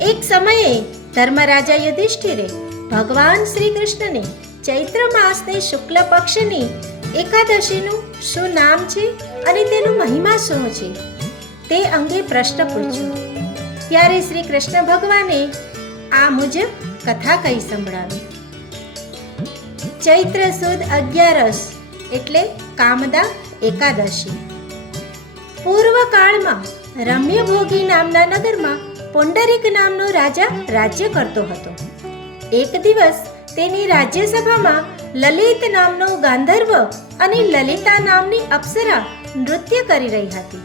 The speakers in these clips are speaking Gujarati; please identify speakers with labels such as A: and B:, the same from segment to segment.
A: એક સમયે ધર્મરાજા યુધિષ્ઠિરે ભગવાન શ્રી કૃષ્ણને ચૈત્ર માસની શુક્લ પક્ષની એકાદશીનું શું નામ છે અને તેનું મહિમા શું છે? તે અંગે પ્રશ્ન પૂછ્યો. ત્યારે શ્રી કૃષ્ણ ભગવાને આ મુજબ કથા કહી સંભળાવી. ચૈત્ર સુદ અગિયારસ એટલે કામદા એકાદશી. પૂર્વ કાળમાં રમ્ય ભોગી નામના નગરમાં પુંડરીક નામનો રાજા રાજ્ય કરતો હતો. એક દિવસ તેની રાજ્યસભામાં લલિત નામનો ગાંધર્વ અને લલિતા નામની અપ્સરા નૃત્ય કરી રહી હતી.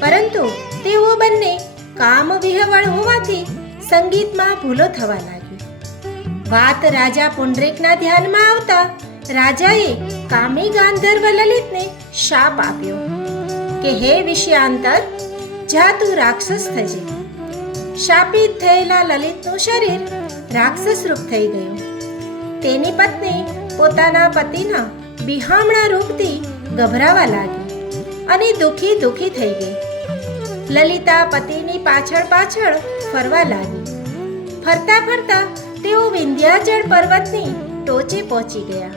A: પરંતુ તેઓ બંને કામ વિહવળ હોવાથી સંગીતમાં ભૂલો થવા લાગી. વાત રાજા પુંડરીકના ધ્યાનમાં આવતા રાજાએ કામી ગાંધર્વ લલિતને શાપ આપ્યો કે, હે વિષયાંતર, જા તું રાક્ષસ થજે. શાપિત થયેલા લલિતનું શરીર રાક્ષસ રૂપ થઈ ગયું. તેની પત્ની પોતાના પતિના બિહામણા રૂપથી ગભરાવા લાગી અને દુખી દુખી થઈ ગઈ. લલિતા પતિની પાછળ પાછળ ફરવા લાગી. ફરતા ફરતા તેઓ વિંધ્યાચળ પર્વતની ટોચે પહોંચી ગયા.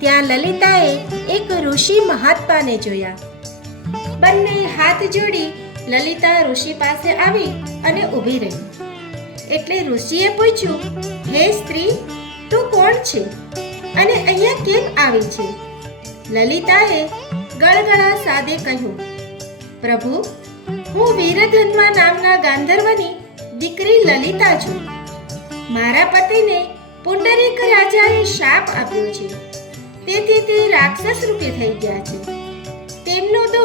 A: ત્યાં લલિતાએ એક ઋષિ મહાત્માને જોયા. બંને હાથ જોડી લલિતા ઋષિ પાસે આવી અને ઊભી રહી. એટલે ઋષિએ પૂછ્યું, હે સ્ત્રી, તું કોણ છે? અને અહીંયા કેમ આવી છે? લલિતાએ ગળગળા સાદે કહ્યું, પ્રભુ, હું વીરધન્વા નામના ગાંધર્વની દીકરી લલિતા છું. મારા પતિને પુંડરીક રાજાએ શાપ આપ્યો છે. તેથી તે રાક્ષસ રૂપે થઈ ગયા છે. તેમનો દુઃખ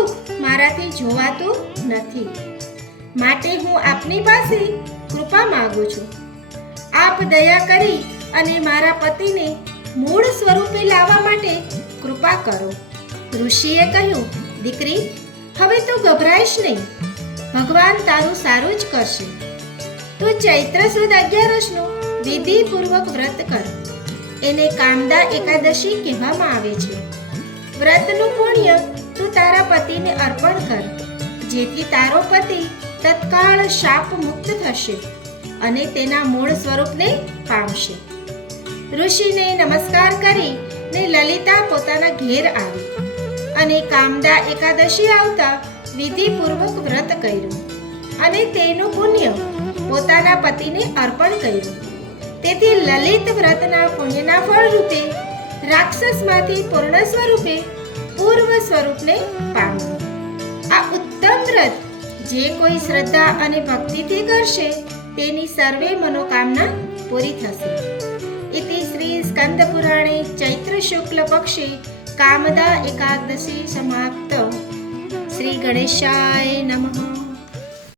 A: મારાથી જોવાતું નથી. માટે હું આપની પાસે કૃપા માંગુ છું. આપ દયા કરી અને મારા પતિને મૂળ સ્વરૂપે લાવવા માટે કૃપા કરો. ઋષિએ કહ્યું, દીકરી, હવે તું ગભરાઈશ નહીં. ભગવાન તારું સારું જ કરશે. તું ચૈત્ર સુદ અગિયારસનું વિધિપૂર્વક વ્રત કર. એને કામદા એકાદશી કહેવામાં આવે છે. વ્રતનું પુણ્ય તું તારા પતિને અર્પણ કર. જેથી તારો પતિ તત્કાળ શાપ મુક્ત થશે અને તેના મૂળ સ્વરૂપને પામશે. ઋષિને નમસ્કાર કરી ને લલિતા પોતાના ઘેર આવી અને કામદા એકાદશી આવતા વિધિપૂર્વક વ્રત કર્યું અને તેનું પુણ્ય પોતાના પતિને અર્પણ કર્યું. તેથી લલિત વ્રતના પુણ્યના ફળ રૂપે રાક્ષસમાંથી પૂર્ણ સ્વરૂપે પૂર્વ સ્વરૂપને પામવું આ ઉત્તમ વ્રત જે કોઈ શ્રદ્ધા અને ભક્તિથી કરશે, તેની સર્વે મનોકામના પૂરી થશે. ઇતિ શ્રી સ્કંદ પુરાણે ચૈત્ર શુક્લ પક્ષે કામદા એકાદશી સમાપ્ત. શ્રી ગણેશાય નમઃ.